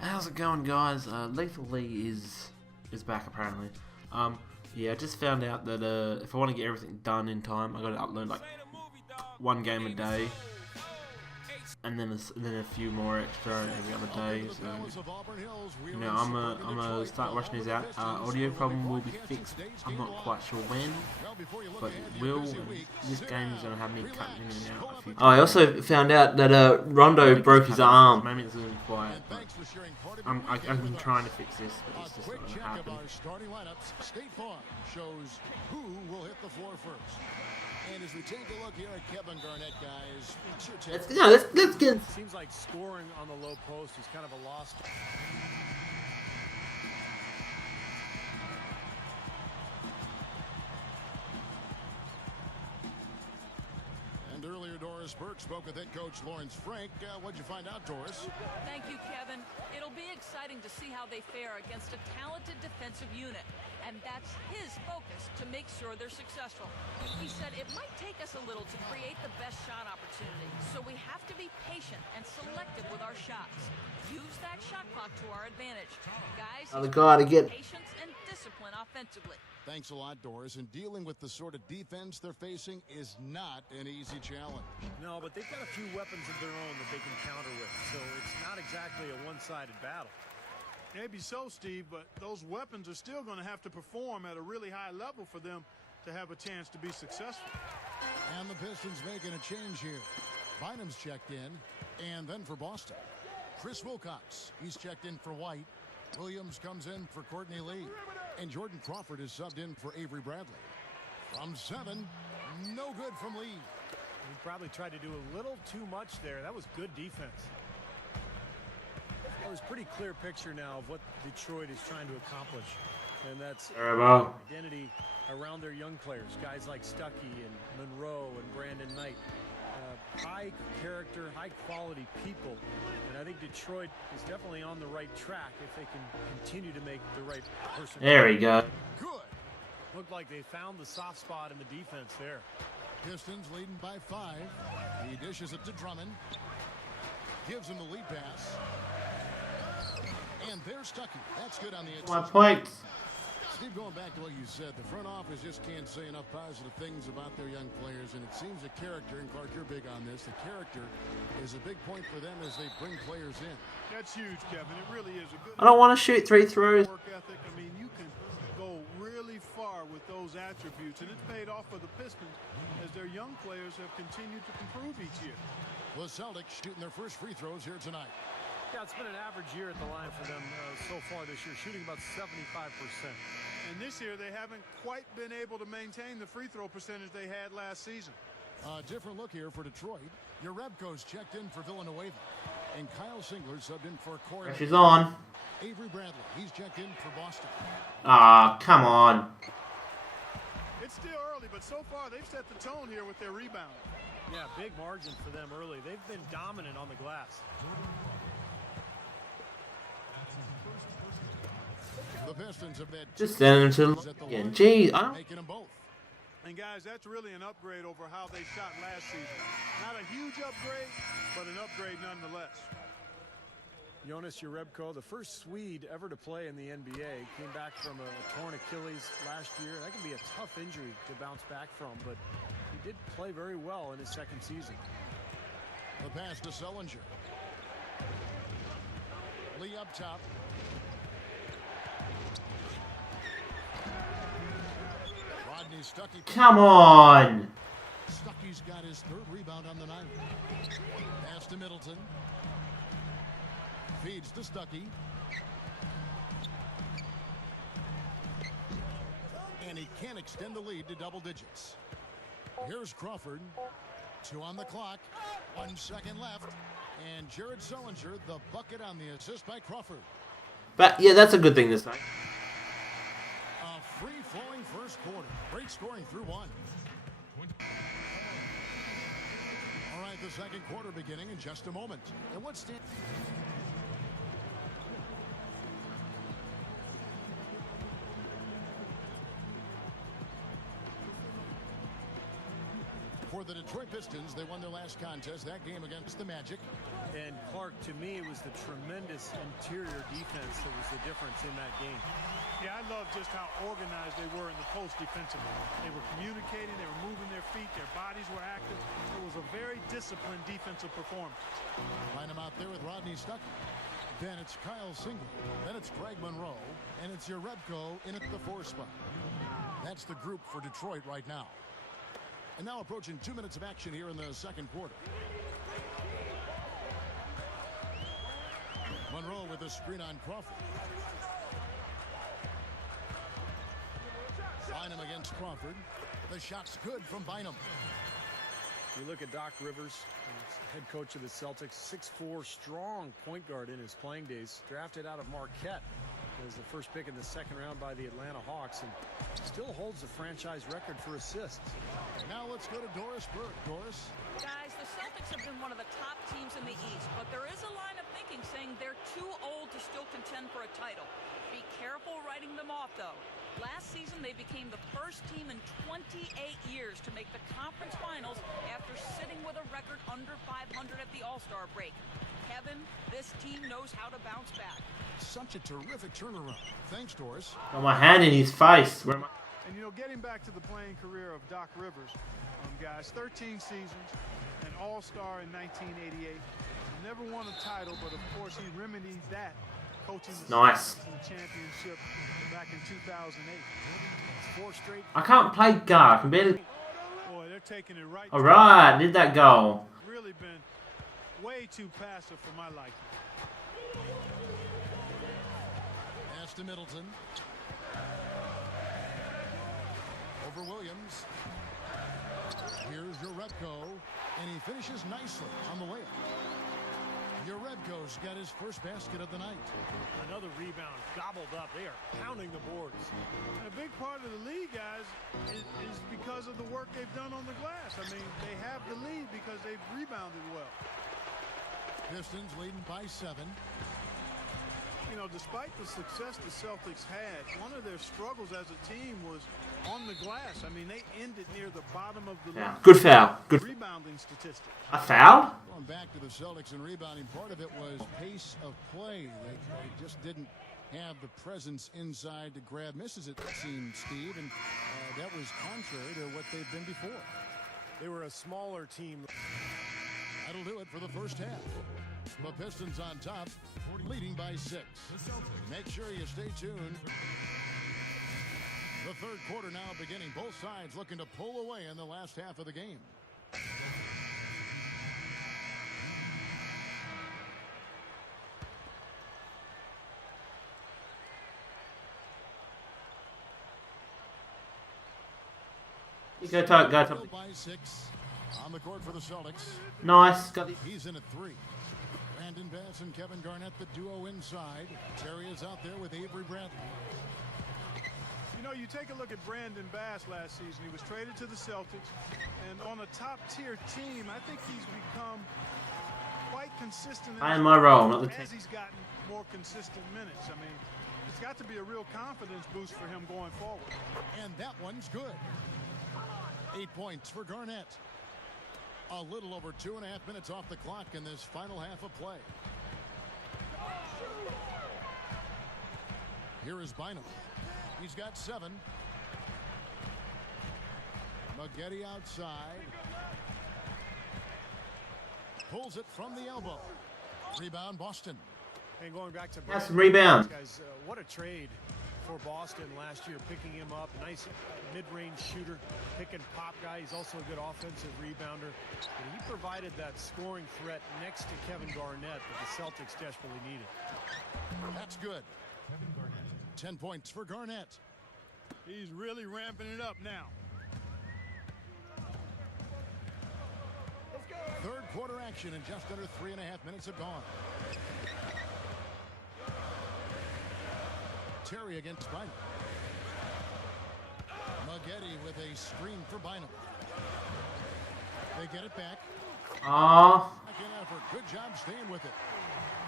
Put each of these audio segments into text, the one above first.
How's it going, guys? Leethal Lee is back apparently. Yeah, I just found out that if I want to get everything done in time, I got to upload like one game a day, and then a few more extra every other day. So you know, I'm gonna start rushing these out. Audio problem will be fixed. I'm not quite sure when, but it will. This game is gonna have me cutting in and out a few times. I also found out that Rondo broke his arm. Maybe it's a little quiet, but I've been trying to fix this, but it's just not gonna happen. State Farm shows who will hit the floor first. And as we take a look here at Kevin Garnett, guys, let's get. Seems like scoring on the low post is kind of a lost. And earlier, Doris Burke spoke with head coach Lawrence Frank. What'd you find out, Doris? Thank you, Kevin. It'll be exciting to see how they fare against a talented defensive unit. And that's his focus, to make sure they're successful. He said it might take us a little to create the best shot opportunity, so we have to be patient and selective with our shots. Use that shot clock to our advantage. Guys, patience and discipline offensively. Thanks a lot, Doris. And dealing with the sort of defense they're facing is not an easy challenge. No, but they've got a few weapons of their own that they can counter with, so it's not exactly a one-sided battle. Maybe so, Steve, but those weapons are still going to have to perform at a really high level for them to have a chance to be successful. And the Pistons making a change here. Bynum's checked in, and then for Boston, Chris Wilcox. He's checked in for White. Williams comes in for Courtney Lee. And Jordan Crawford is subbed in for Avery Bradley. From 7, no good from Lee. He probably tried to do a little too much there. That was good defense. There's a pretty clear picture now of what Detroit is trying to accomplish, and that's identity around their young players, guys like Stuckey and Monroe and Brandon Knight. High character, high quality people, and I think Detroit is definitely on the right track if they can continue to make the right person. There we go. Good. Looked like they found the soft spot in the defense there. Pistons leading by 5. He dishes it to Drummond. Gives him the lead pass. And there's Stuckey. That's good on the edge. 1 point. Steve, going back to what you said, the front office just can't say enough positive things about their young players, and it seems the character, and Clark, you're big on this, the character is a big point for them as they bring players in. That's huge, Kevin. It really is a good. I don't want to shoot 3 throws. Work ethic. I mean, you can go really far with those attributes, and it's paid off for the Pistons as their young players have continued to improve each year. The Celtics shooting their first free throws here tonight. Yeah, it's been an average year at the line for them so far this year, shooting about 75%. And this year, they haven't quite been able to maintain the free throw percentage they had last season. Different look here for Detroit. Yarebko's checked in for Villanueva. And Kyle Singler subbed in for Corey. She's on. Avery Bradley, he's checked in for Boston. Ah, come on. It's still early, but so far, they've set the tone here with their rebound. Yeah, big margin for them early. They've been dominant on the glass. The Pistons have had Just send them to the again. Gee, I don't. making them both. And guys, that's really an upgrade over how they shot last season. Not a huge upgrade, but an upgrade nonetheless. Jonas Jerebko, the first Swede ever to play in the NBA, came back from a torn Achilles last year. That can be a tough injury to bounce back from, but he did play very well in his second season. The pass to Sullinger. Lee up top. Rodney Stuckey. Come on. Stuckey's got his 3rd rebound on the night. Pass to Middleton. Feeds to Stuckey. And he can't extend the lead to double digits. Here's Crawford. 2 on the clock. 1 second left. And Jared Sullinger, the bucket on the assist by Crawford. But yeah, that's a good thing this time. A free-flowing first quarter. Great scoring through 1. All right, the second quarter beginning in just a moment. And what's the... For the Detroit Pistons, they won their last contest, that game against the Magic. And Clark, to me, it was the tremendous interior defense that was the difference in that game. Yeah, I love just how organized they were in the post defensively. They were communicating, they were moving their feet, their bodies were active. It was a very disciplined defensive performance. Line him out there with Rodney Stuckey. Then it's Kyle Single. Then it's Greg Monroe. And it's Jerebko in at the 4 spot. That's the group for Detroit right now. And now approaching 2 minutes of action here in the second quarter. Monroe with a screen on Crawford. Bynum against Crawford. The shot's good from Bynum. You look at Doc Rivers, head coach of the Celtics, 6'4", strong point guard in his playing days, drafted out of Marquette as the first pick in the second round by the Atlanta Hawks, and still holds the franchise record for assists. Now let's go to Doris Burke. Doris. Guys, the Celtics have been one of the top teams in the East, but there is a line of thinking saying they're too old to still contend for a title. Be careful writing them off, though. Last season, they became the first team in 28 years to make the conference finals after sitting with a record under 500 at the All-Star break. Kevin, this team knows how to bounce back. Such a terrific turnaround. Thanks, Doris. Got my hand in his face. Where am I? And, you know, getting back to the playing career of Doc Rivers, guys, 13 seasons, an All-Star in 1988. Never won a title, but, of course, he remedied that coaching the Nice. to the championship back in 2008. 4 straight. I can't play guard. I can barely. Boy, they're taking it right. All right, did that goal? Really been way too passive for my liking. Pass to Middleton. Over Williams. Here's Jerebko, and he finishes nicely on the layup. Jerebko's got his first basket of the night. Another rebound gobbled up. They are pounding the boards. And a big part of the lead, guys, is because of the work they've done on the glass. I mean, they have the lead because they've rebounded well. Pistons leading by 7. You know, despite the success the Celtics had, one of their struggles as a team was on the glass. I mean, they ended near the bottom of the Yeah. league. Good foul. Good. Rebounding statistics. A foul? Going back to the Celtics and rebounding, part of it was pace of play. They just didn't have the presence inside to grab misses, it seemed, Steve, and that was contrary to what they've been before. They were a smaller team. That'll do it for the first half. The Pistons on top, leading by 6. Make sure you stay tuned. The third quarter now beginning. Both sides looking to pull away in the last half of the game. You go talk. Go talk. By 6 on the court for the Celtics. Nice. Got the. He's in at 3. Brandon Bass and Kevin Garnett, the duo inside. Terry is out there with Avery Bradley. You know, you take a look at Brandon Bass last season. He was traded to the Celtics, and on a top-tier team, I think he's become quite consistent. I am my role, not the team. As he's gotten more consistent minutes. I mean, it's got to be a real confidence boost for him going forward. And that one's good. 8 points for Garnett. A little over 2.5 minutes off the clock in this final half of play. Here is Bynum. He's got 7. Maggette outside. Pulls it from the elbow. Rebound, Boston. And going back to That's Brandon, rebound. guys, what a trade for Boston last year, picking him up. Nice mid-range shooter, pick and pop guy. He's also a good offensive rebounder. And he provided that scoring threat next to Kevin Garnett that the Celtics desperately needed. That's good. 10 points for Garnett. He's really ramping it up now. Third quarter action, and just under 3.5 minutes have gone. Terry against Bynum. Maggette with a screen for Bynum. They get it back. Ah, Second effort. Good job staying with it.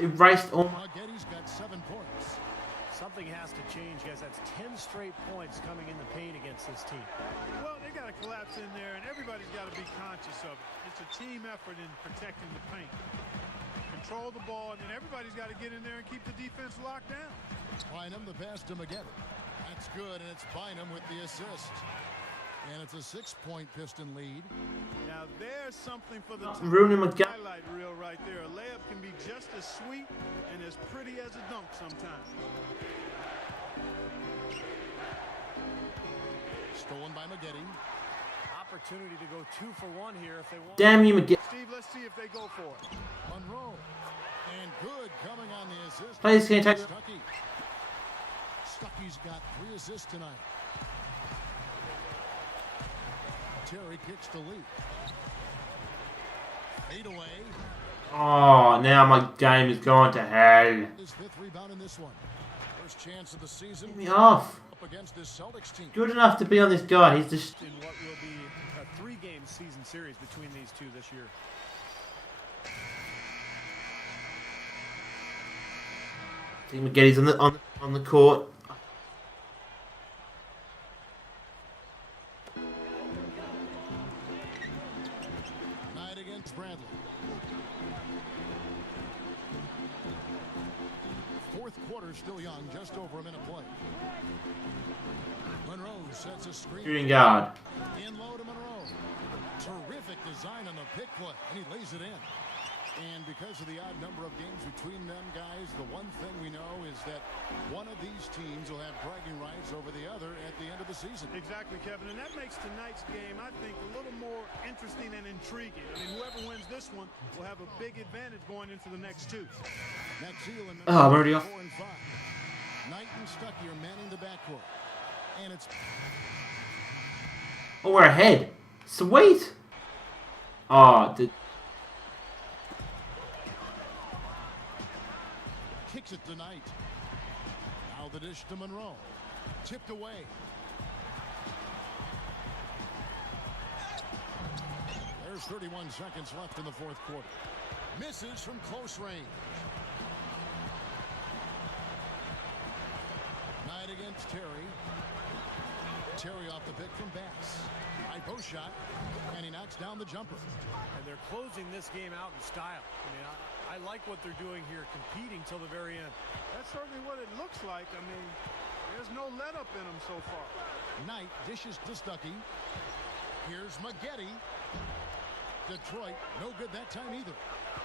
erased all my. Maggette's got 7 points. Something has to change, guys. That's 10 straight points coming in the paint against this team. Well, they got to collapse in there, and everybody's got to be conscious of it. It's a team effort in protecting the paint. And control the ball, and then everybody's got to get in there and keep the defense locked down. Bynum, the pass to McGetty. That's good, and it's Bynum with the assist. And it's a 6-point Piston lead. Now there's something for the ruining my highlight reel right there. A layup can be just as sweet and as pretty as a dunk sometimes. Stolen by McGetty. Opportunity to go 2 for 1 here if they want. Damn you, McGee. Steve, let's see if they go for it. Monroe. And good coming on the assist. Please, can you take... Stuckey's got 3 assists tonight. Terry kicks to Lee. Fade away. Oh, now my game is going to hell. His 5th rebound in this one. First chance of the season. Get me off. Up against this Celtics team. Good enough to be on this guy. He's just... In what will be a 3-game season series between these two this year. I think McGetty's on the court. Knight against Bradley. 4th quarter still young, just over a minute play. Monroe sets a screen. Shooting guard. In low to Monroe. Terrific design on the pick play, and he lays it in. And because of the odd number of games between them guys, the one thing we know is that one of these teams will have bragging rights over the other at the end of the season. Exactly, Kevin, and that makes tonight's game, I think, a little more interesting and intriguing. I mean, whoever wins this one will have a big advantage going into the next 2. Oh, I'm already off. 4 and 5. Knight and Stuckey are manning the backcourt. And it's... Oh, we're ahead. Sweet. Oh, Kicks it to Knight. Now the dish to Monroe. Tipped away. There's 31 seconds left in the 4th quarter. Misses from close range. Knight against Terry. Terry off the pick from Bass. High post shot, and he knocks down the jumper. And they're closing this game out in style. I mean, I like what they're doing here, competing till the very end. That's certainly what it looks like. I mean, there's no let-up in them so far. Knight dishes to Stuckey. Here's McGetty. Detroit, no good that time either.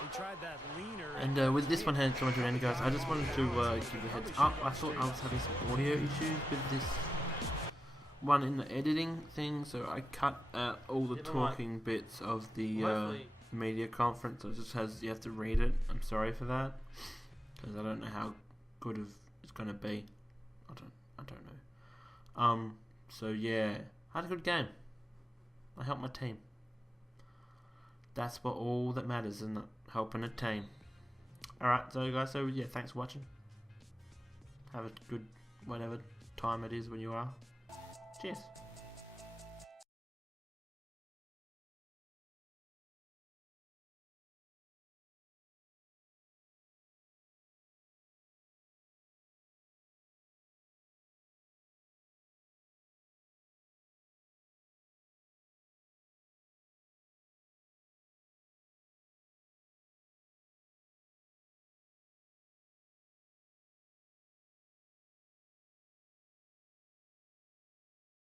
He tried that leaner. And with this one coming to an end, guys, I just wanted to give a heads up. I thought I was having some audio issues with this one in the editing thing, so I cut out all the talking bits of the media conference. So it just has, you have to read it. I'm sorry for that, because I don't know how good of it's gonna be. I don't know. So yeah, I had a good game. I helped my team. That's what all that matters, isn't it? Helping a team. Alright, so guys, so yeah, thanks for watching. Have a good whatever time it is when you are. Cheers.